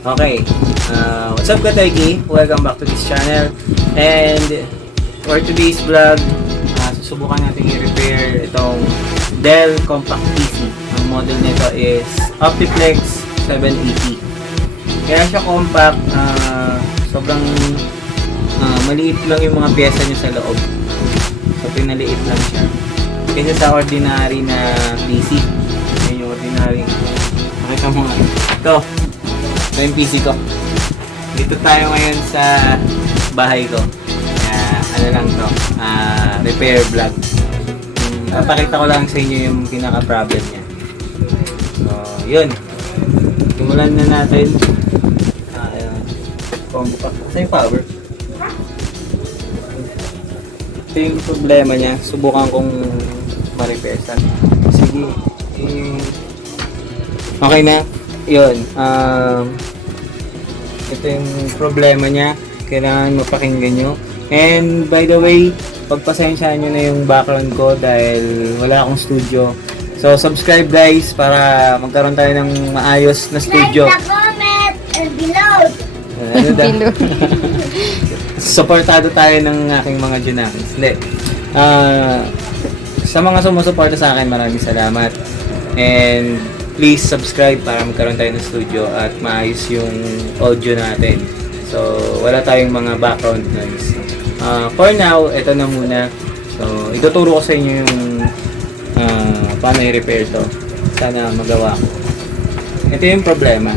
Okay, what's up Katoyki? Welcome back to this channel. And for today's vlog, susubukan natin i-repair itong Dell Compact PC. Ang model nito is Optiplex 780. Kaya siya compact, sobrang maliit lang yung mga pyesa niya sa loob. So pinaliit lang siya. Kaysa sa ordinary na PC. Yan yung ordinary. Makita mo nga. Ito yung PC ko. Dito tayo ngayon sa bahay ko. Ano lang to, repair vlog. Papakita ko lang sa inyo yung pinaka-problem niya. So, yun. Simulan na natin. Compact. Saan yung power? Ito yung problema niya. Subukan kong ma-repair sa. Sige. Okay na. Yun. Ito yung problema niya. Kailangan mapakinggan nyo. And by the way, pagpasensyahan nyo na yung background ko dahil wala akong studio. So subscribe guys para magkaroon tayo ng maayos na studio. Like the comment and below. Ano daw? Supportado tayo ng aking mga Junakis. Hindi. Sa mga sumusuporta sa akin, maraming salamat. And please subscribe para magkaroon tayo ng studio at maayos yung audio natin. So, wala tayong mga background noise. For now, ito na muna. So, ituturo ko sa inyo yung paano i-repair to. Sana magawa ko. Ito yung problema.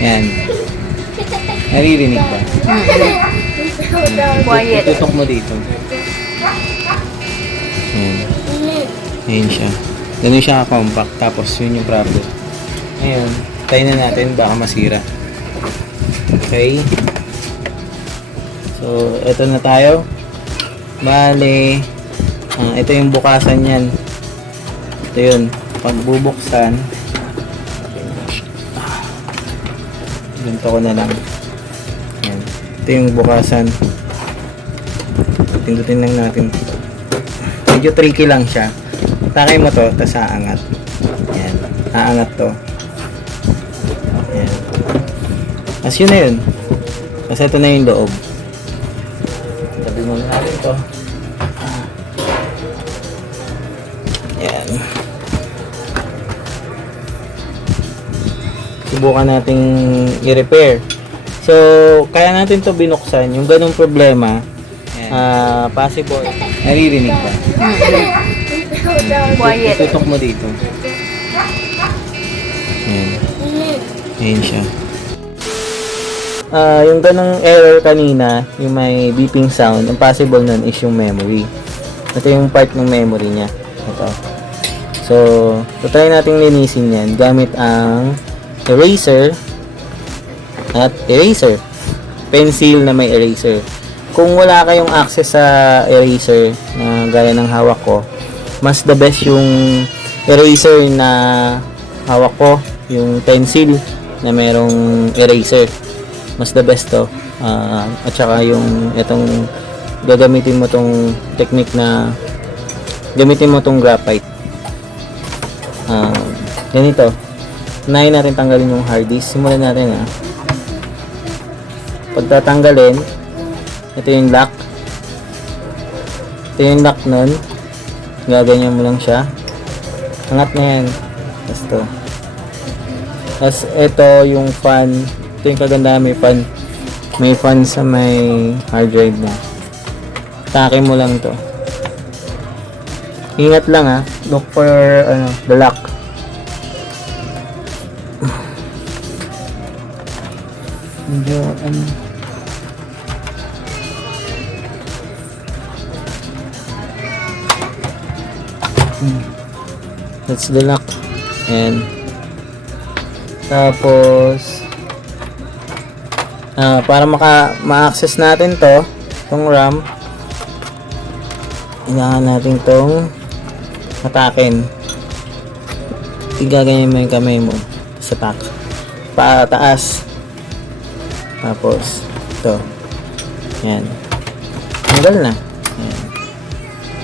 Yan. Naririnig ba? Quiet. Tutok mo dito. Yan. Ayan siya. Ganun siya ka-compact. Tapos yun yung problem. Ngayon, try na natin. Baka masira. Okay. So, eto na tayo. Bale, ito yung bukasan yan. Ito yun. Pag bubuksan, ganito ko na lang. Yan. Ito yung bukasan. Pindutin lang natin. Medyo tricky lang siya. Takay mo to, tapos aangat. Yan. Aangat to. Yan. Tapos yun na yun. Tapos ito na yung loob. Tabi mo natin to. Yan. Subukan nating i-repair. So, kaya natin to binuksan. Yung ganung problema, possible. Naririnig ba? Quiet. Tutok mo dito. Ayan. Ayan siya. Yung ganung error kanina, yung may beeping sound, ang possible nun is yung memory. Ito yung part ng memory niya. Ito. So, try natin linisin yan gamit ang eraser at eraser. Pencil na may eraser. Kung wala kayong access sa eraser na gaya ng hawak ko, mas the best yung eraser na hawak ko, yung pencil na merong eraser. Mas the best to. At saka yung itong gagamitin mo tong technique na gamitin mo tong graphite. Ganito. Unahin natin tanggalin yung hard disk. Simulan natin pagtatanggalin, ito yung lock. Ito yung lock nun. Gaganyan mo lang siya. Angat na yan. Tapos to. Tapos ito yung fan. Ito yung kagandahan, may fan. May fan sa may hard drive na. Take mo lang to. Ingat lang look for the lock. Medyo that's the lock. And tapos para ma-access natin tong RAM, kailangan natin tong hatakin. Igaganyan mo yung kamay mo sa pataas. Tapos ito. Yan. Tanggal na. Yan.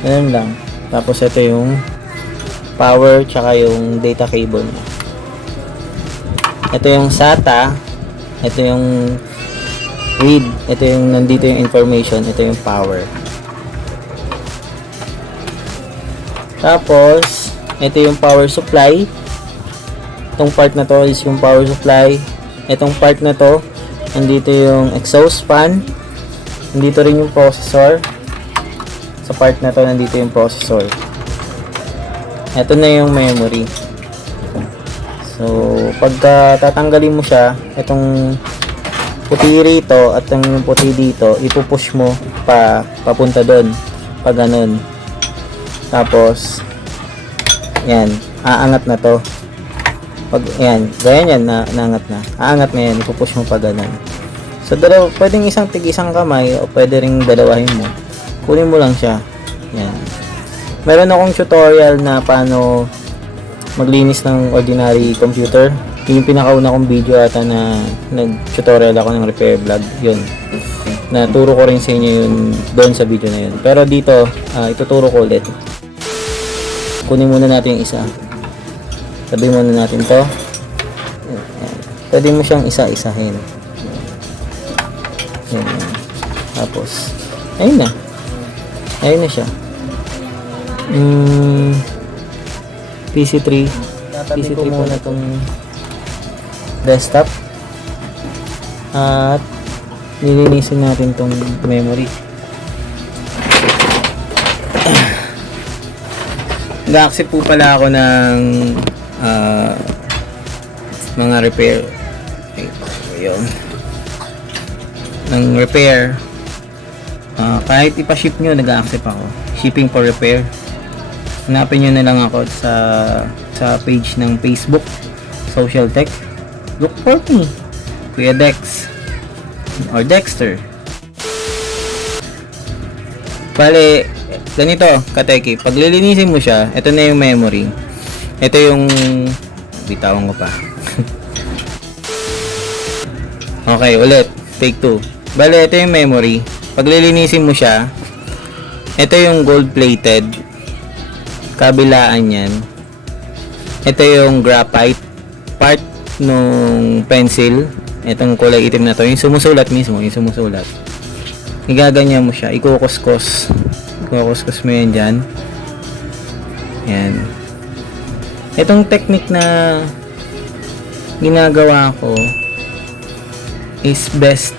Ganun lang. Tapos ito yung power tsaka yung data cable niya. Ito yung SATA. Ito yung read. Ito yung nandito yung information. Ito yung power. Tapos ito yung power supply. Itong part na to is yung power supply. Itong part na to, nandito yung exhaust fan. Nandito rin yung processor. Sa part na to, nandito yung processor. Ito na yung memory. So, pagka tatanggalin mo siya, itong puti rito at yung puti dito, ipupush mo papunta doon. Pag ganun. Tapos, yan, aangat na to. Pag, yan, ganyan yan, naangat na. Aangat na yan, ipupush mo pa ganun. So, pwedeng isang kamay o pwede ring dalawahin mo. Kunin mo lang siya. Yan. Meron akong tutorial na paano maglinis ng ordinary computer. Yung pinakauna kong video ata na nag-tutorial ako ng repair vlog. Yun. Naturo ko rin sa inyo yun doon sa video na yun. Pero dito, ituturo ko ulit. Kunin muna natin yung isa. Sabi muna natin to. Yan. Pwede mo siyang isa-isahin. Yan. Tapos, ayun na. Ayun na siya. PC3 muna itong desktop. At nilinisin natin itong memory. Nag-accept po pala ako ng mga repair. Ayun. Ng repair. Kahit ipa-ship nyo, nag-accept ako. Shipping for repair. Hanapin nyo na lang ako sa page ng Facebook, Social Tech. Look for me, Kuya Dex or Dexter. Bale, ganito, kateki. Pag lilinisin mo siya, ito na yung memory. Ito yung bitawan ko pa. Okay, ulit. Take 2. Bale, ito yung memory. Pag lilinisin mo siya, ito yung gold plated. Kabilaan yan. Ito yung graphite. Part nung pencil. Itong kulay itim na to. Yung sumusulat mismo. Yung sumusulat. Igaganyan mo siya. Ikukuskus. Ikukuskus mo yan dyan. Yan. Itong technique na ginagawa ko is best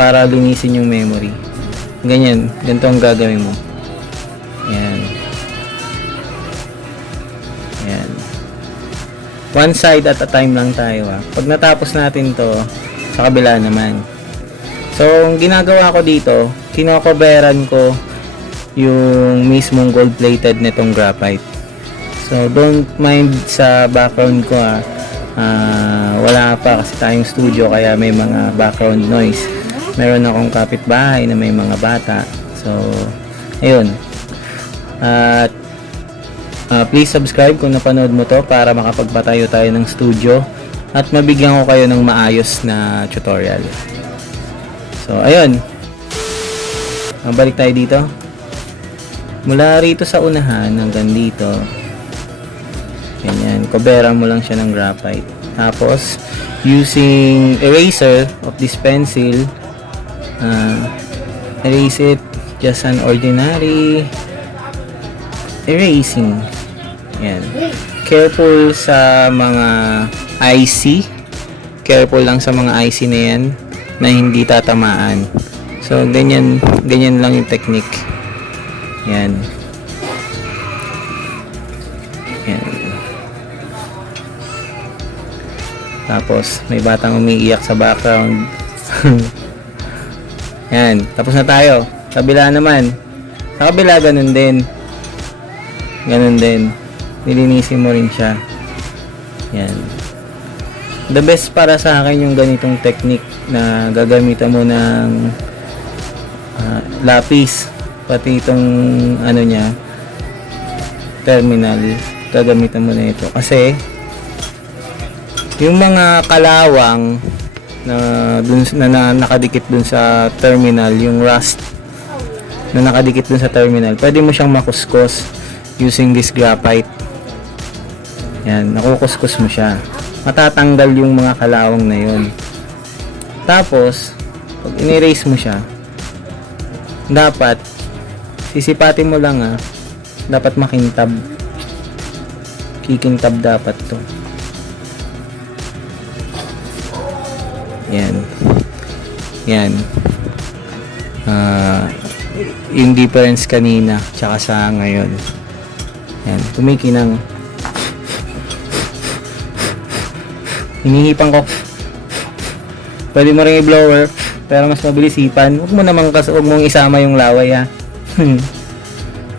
para linisin yung memory. Ganyan. Ganito ang gagawin mo. Yan. Yan. One side at a time lang tayo. Pag natapos natin to, sa kabila naman. So, ang ginagawa ko dito, kinocoveran ko yung mismong gold plated nitong graphite. So, don't mind sa background ko wala pa kasi tayong studio kaya may mga background noise. Meron akong kapitbahay na may mga bata. So, ayun. At please subscribe kung napanood mo to para makapagpatayo tayo ng studio at mabigyan ko kayo ng maayos na tutorial. So, ayun. Balik tayo dito. Mula rito sa unahan hanggang dito. Ganyan. Coveran mo lang siya ng graphite. Tapos, using eraser of this pencil, erase it. Just an ordinary erasing. Yan. Careful sa mga IC. Careful lang sa mga IC na yan na hindi tatamaan. So, ganyan lang yung technique. Yan. Yan. Tapos, may batang umiiyak sa background. Yan. Tapos na tayo. Kabila naman. Sa kabila, ganun din. Ganun din. Nilinisin mo rin siya. Yan. The best para sa akin yung ganitong technique na gagamitan mo ng lapis. Pati itong ano niya, terminal. Gagamitan mo na ito. Kasi, yung mga kalawang na nakadikit dun sa terminal, yung rust, na nakadikit dun sa terminal, pwede mo siyang makuskos using this graphite. Yan, nakukuskus mo siya. Matatanggal yung mga kalawang na yun. Tapos, pag in-erase mo siya, dapat, sisipatin mo lang dapat makintab. Kikintab dapat to. Yan. Yan. Yung difference kanina tsaka sa ngayon. Yan. Kumikinang. Hinihipang ko. Pwede mo rin i-blower pero mas mabilis hipan. Huwag mong isama yung laway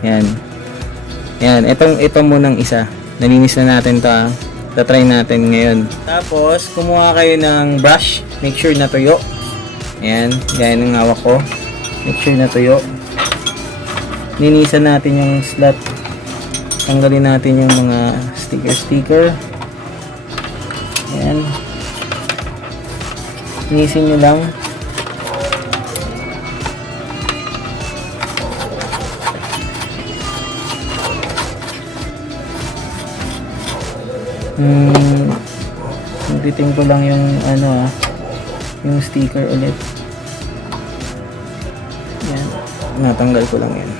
Yan. Yan. Ito munang isa. Nalinis na natin to Tatry natin ngayon. Tapos, kumuha kayo ng brush. Make sure na tuyo. Ayan. Gaya ng hawak ko. Make sure na tuyo. Linisan natin yung slot. Tanggalin natin yung mga sticker. Ayan. Linisin nyo lang. Ulitin ko lang yung yung sticker ulit. Yan. Natanggal ko lang yan.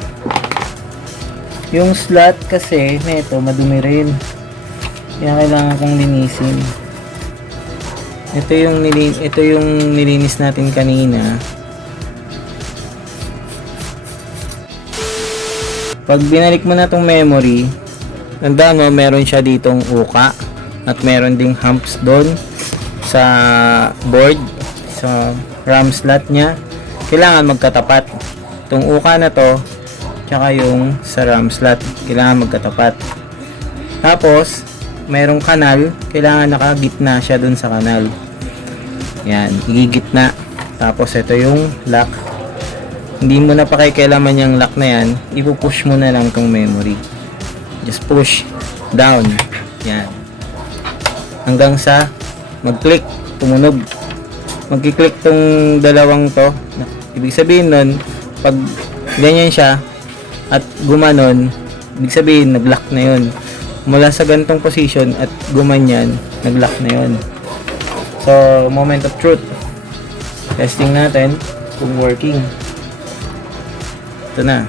Yung slot kasi neto madumi rin. Kaya kailangan kong linisin. Ito yung nilinis natin kanina. Pag binalik mo na tong memory, tandaan mo meron siya ditong uka at meron ding humps doon sa board, sa RAM slot niya. Kailangan magkatapat. Itong uka na to tsaka yung sa RAM slot kailangan magkatapat. Tapos merong kanal, kailangan nakagitna siya doon sa kanal. Yan, igigitna. Tapos ito yung lock. Hindi mo na pakikialaman yung lock na yan, ipupush mo na lang tong memory. Just push down. Yan. Hanggang sa mag-click, tumunog. Magki-click tong dalawang to. Ibig sabihin nun, pag ganyan siya at gumanon, ibig sabihin nag-lock na yun. Mula sa gantong position at gumanyan, nag-lock na yun. So, moment of truth. Testing natin kung working. Ito na.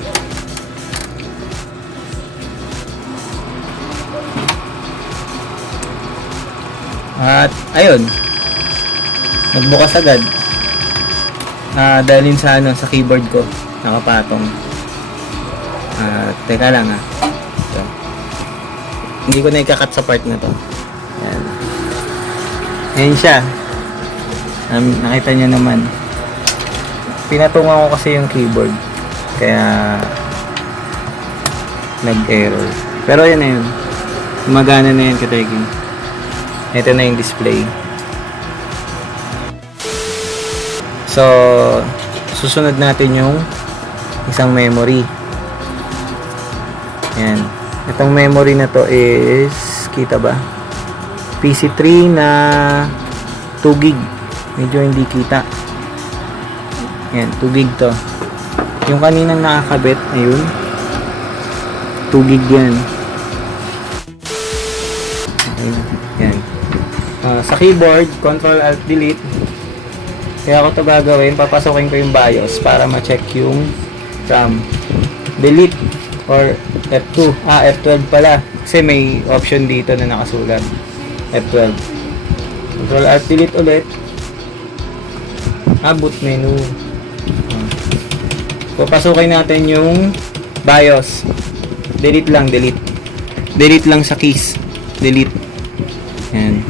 At ayun, nagbukas agad. Dalhin sa sa keyboard ko, nakapatong. Teka lang ito. Hindi ko na ikakat sa part na to. Ayan. Ayan siya. Nakita nyo naman. Pinatungan ko kasi yung keyboard, kaya nag-error. Pero yun na yun. Gumagana na yun, Kategi. Ito na yung display. So, susunod natin yung isang memory. Yan. Itong memory na to is, kita ba? PC3 na 2 gig. Medyo hindi kita. Yan, 2 gig to. Yung kaninang nakakabit, ayun. 2 gig yan. Okay, yan. Sa keyboard, Ctrl-Alt-Delete. Kaya ako to gagawin, papasokin ko yung BIOS para ma-check yung RAM. Delete or F2. F12 pala. Kasi may option dito na nakasulat. F12. Ctrl-Alt-Delete ulit. Boot menu. Papasukin natin yung BIOS. Delete lang, delete. Delete lang sa keys. Delete. Yan.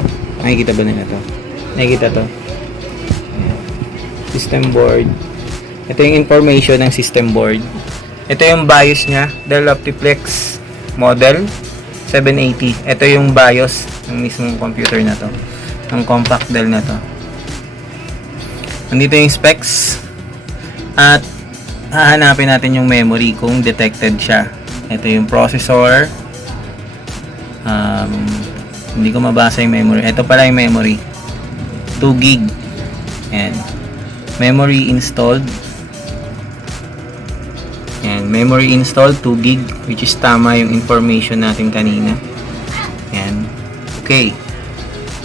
Nakikita ba nila to? Nakikita to? Ayan. System board. Ito yung information ng system board. Ito yung BIOS nya. Dell Optiplex model 780. Ito yung BIOS ng mismong computer na to. Ng compact Dell na to. Nandito yung specs. At hahanapin natin yung memory kung detected siya. Ito yung processor. Hindi ko mabasa yung memory. Ito pala yung memory. 2 gig. Ayan. Memory installed. Memory installed 2 gig, which is tama yung information natin kanina. Yan. Okay.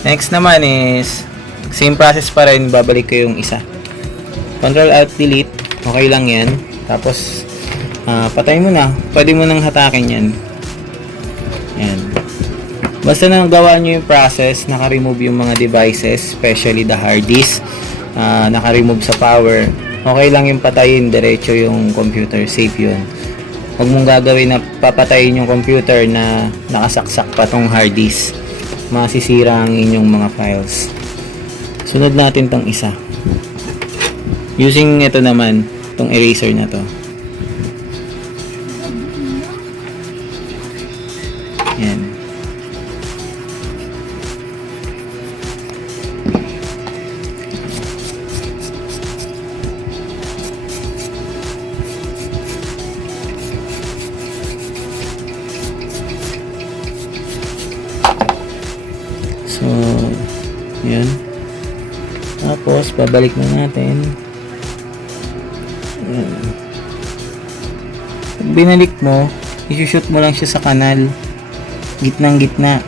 Next naman is same process pa rin, babalik ko yung isa. Control Alt Delete, okay lang yan. Tapos patay mo na. Pwede mo nang hatakin yan. Yan. Basta nang gawa nyo yung process, naka-remove yung mga devices, especially the hard disk, naka-remove sa power, okay lang yung patayin, diretso yung computer, safe yun. Huwag mong gagawin na papatayin yung computer na nakasaksak pa tong hard disk. Masisira ang inyong mga files. Sunod natin tong isa. Using ito naman, tong eraser na to. Yan. So, yan. Tapos, babalik na natin. Yan. Pag binalik mo, isushoot mo lang siya sa kanal. Gitnang gitna.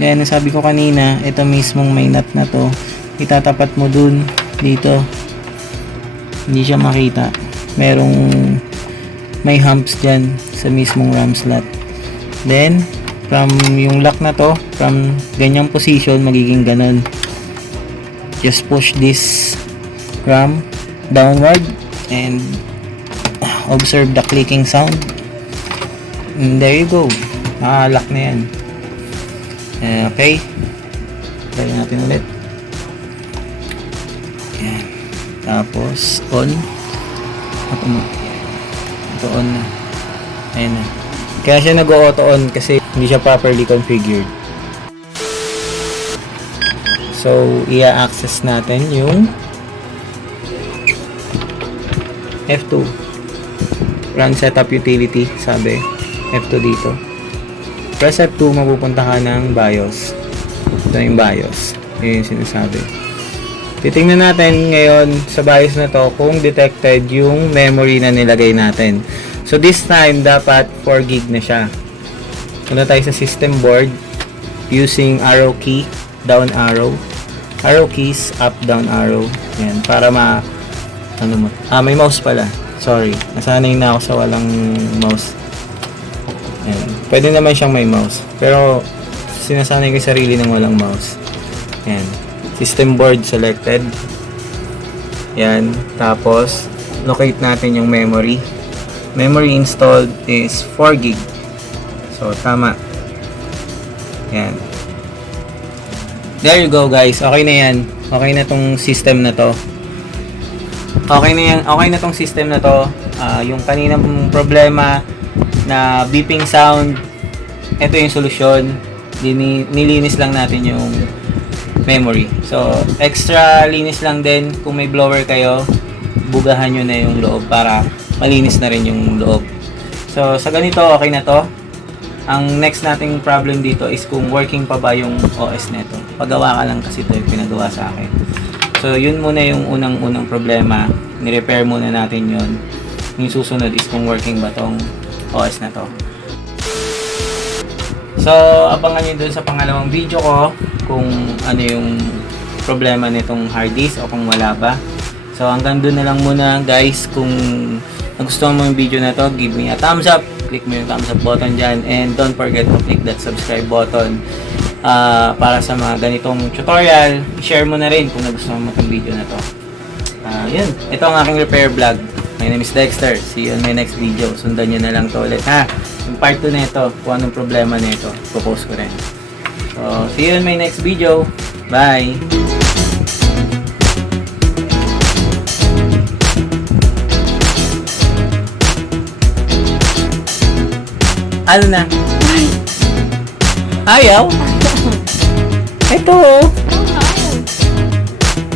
Yan, nasabi ko kanina, ito mismong may nut na to. Itatapat mo dun, dito. Hindi siya makita. May humps dyan sa mismong RAM slot. Then, from yung lock na to, from ganyang position, magiging ganon. Just push this RAM downward and observe the clicking sound. And there you go. Lock na yan. Okay. Try natin ulit. Yan. Tapos, on. Ito on na. Ayan na. Kaya siya nag-auto on kasi hindi siya properly configured. So, i-access natin yung F2. Run setup utility, sabi. F2 dito. Press F2, mapupunta ka ng BIOS. Ito yung BIOS. Yun yung sinasabi. Titingnan natin ngayon sa BIOS na to kung detected yung memory na nilagay natin. So, this time, dapat 4 gig na siya. Punta tayo sa system board using arrow key, down arrow. Arrow keys, up, down arrow. Yan, para may mouse pala. Sorry, nasanay na ako sa walang mouse. Yan. Pwede naman siyang may mouse. Pero, sinasanay ko yung sarili ng walang mouse. Yan. System board selected. Yan. Tapos, locate natin yung memory. Memory installed is 4 gig. So, tama. Yan. There you go, guys. Okay na yan. Okay na tong system na to. Okay na yan. Okay na tong system na to. Yung kanina mong problema na beeping sound, ito yung solusyon. Nilinis lang natin yung memory. So, extra linis lang din. Kung may blower kayo, bugahan nyo na yung loob para malinis na rin yung loob. So, sa ganito, okay na to. Ang next nating problem dito is kung working pa ba yung OS neto. Pagawa ka lang kasi ito yung pinagawa sa akin. So, yun muna yung unang-unang problema. Ni-repair muna natin yun. Yung susunod is kung working ba tong OS na to. So, abangan nyo dun sa pangalawang video ko kung ano yung problema nitong hard disk o kung wala ba. So, hanggang dun na lang muna, guys. Kung nagustuhan mo yung video na to, give me a thumbs up. Click mo yung thumbs up button dyan. And don't forget to click that subscribe button para sa mga ganitong tutorial. I-share mo na rin kung nagustuhan mo itong video na to. Yun. Ito ang aking repair vlog. My name is Dexter. See you on my next video. Sundan nyo na lang to ulit. Yung part 2 na ito, kung anong problema na ito, popost ko rin. So, see you on my next video. Bye! Ano na? Ayaw? Ito.